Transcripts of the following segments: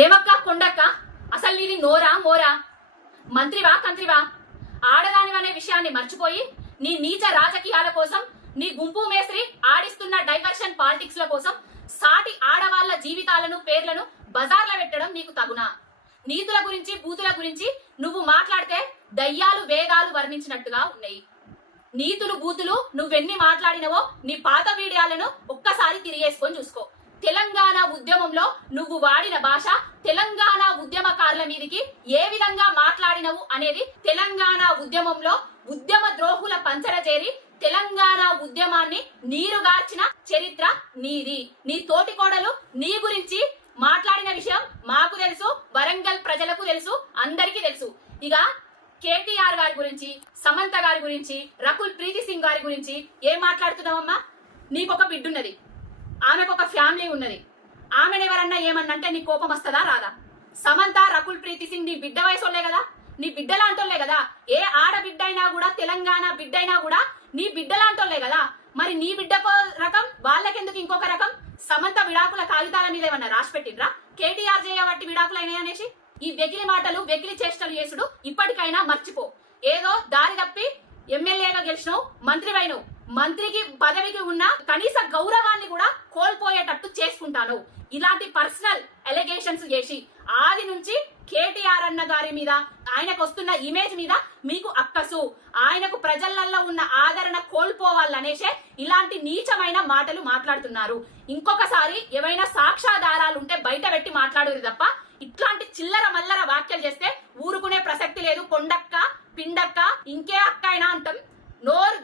ఏమక్క కొండక్క అసలు నీది నోరా మోరా మంత్రివా కంత్రివా ఆడదానివనే విషయాన్ని మర్చిపోయి నీ నీచ రాజకీయాల కోసం నీ గుంపు మేస్త్రి ఆడిస్తున్న డైవర్షన్ పాలిటిక్స్ ల కోసం సాటి ఆడవాళ్ల జీవితాలను పేర్లను బజార్ల పెట్టడం నీకు తగునా నీతుల గురించి బూతుల గురించి నువ్వు మాట్లాడితే దయ్యాలు వేదాలు వర్ణించినట్టుగా ఉన్నాయి నీతులు బూతులు నువ్వెన్ని మాట్లాడినవో నీ పాత వీడియాలను ఒక్కసారి తిరిగేసుకొని చూసుకో తెలంగాణ ఉద్యమంలో నువ్వు వాడిన భాష తెలంగాణ ఉద్యమకారుల మీదకి ఏ విధంగా మాట్లాడినవు అనేది తెలంగాణ ఉద్యమంలో ఉద్యమ ద్రోహుల పంచర చేరి తెలంగాణ ఉద్యమాన్ని నీరుగార్చిన చరిత్ర నీది నీ తోటి కోడలు నీ గురించి మాట్లాడిన విషయం మాకు తెలుసు వరంగల్ ప్రజలకు తెలుసు అందరికీ తెలుసు ఇక కేటీఆర్ గారి గురించి సమంత గారి గురించి రకుల్ ప్రీతి సింగ్ గారి గురించి ఏం మాట్లాడుతున్నావమ్మా నీకొక బిడ్డున్నది ఆమెకు ఒక ఫ్యామిలీ ఉన్నది ఆమెనెవరన్నా ఏమన్నంటే నీ కోపం వస్తుందా రాదా సమంత రకుల్ ప్రీతి సింగ్ నీ బిడ్డ వయసులే కదా నీ బిడ్డ కదా ఏ ఆడబిడ్డ అయినా కూడా తెలంగాణ బిడ్డ అయినా కూడా నీ బిడ్డలాంటోళ్లే కదా మరి నీ బిడ్డకో రకం వాళ్ళకెందుకు ఇంకొక రకం సమంత విడాకుల కాగితాల మీద ఏమన్నా రాసి పెట్టిండ్రా కేటీఆర్ చేయబట్టి విడాకులు అయినాయి అనేసి ఈ వెకిలి మాటలు వెకిలి చేష్టలు చేసుడు ఇప్పటికైనా మర్చిపో ఏదో దారి తప్పి ఎమ్మెల్యేగా గెలిచినావు మంత్రివైనవు మంత్రికి పదవికి ఉన్న కనీస గౌరవాన్ని కూడా కోల్పోయేటట్టు చేసుకుంటాను ఇలాంటి పర్సనల్ ఎలిగేషన్స్ చేసి ఆది నుంచి కేటీఆర్ అన్న గారి మీద ఆయనకు వస్తున్న ఇమేజ్ మీద మీకు అక్కసు ఆయనకు ప్రజలల్లో ఉన్న ఆదరణ కోల్పోవాలనేసే ఇలాంటి నీచమైన మాటలు మాట్లాడుతున్నారు ఇంకొకసారి ఏవైనా సాక్ష్యాధారాలు ఉంటే బయట పెట్టి మాట్లాడురు తప్ప ఇట్లాంటి చిల్లర మల్లర వ్యాఖ్యలు చేస్తే ఊరుకునే ప్రసక్తి లేదు కొండక్క పిండక్క ఇంకే అక్క అయినా అంటాం నోరు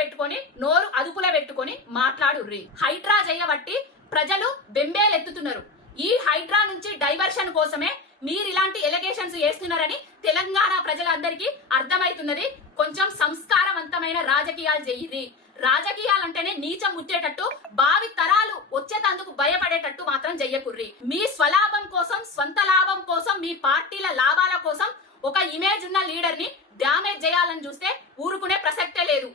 పెట్టుకొని నోరు అదుపులో పెట్టుకొని మాట్లాడుర్రి హైడ్రా చేయబట్టి ప్రజలు బెంబేలెత్తుతున్నారు ఈ హైడ్రా నుంచి డైవర్షన్ కోసమే మీరు ఇలాంటి ఎలిగేషన్స్ చేస్తున్నారని తెలంగాణ ప్రజలందరికీ అర్థమవుతున్నది కొంచెం సంస్కారవంతమైన రాజకీయాలు రాజకీయాలు రాజకీయాలంటేనే నీచం ఉచ్చేటట్టు భావి తరాలు వచ్చేటందుకు భయపడేటట్టు మాత్రం చెయ్యకుర్రి మీ స్వలాభం కోసం స్వంత లాభం కోసం మీ పార్టీల లాభాల కోసం ఒక ఇమేజ్ ఉన్న లీడర్ ని డామేజ్ చేయాలని చూస్తే ఊరుకునే ప్రసక్తే లేదు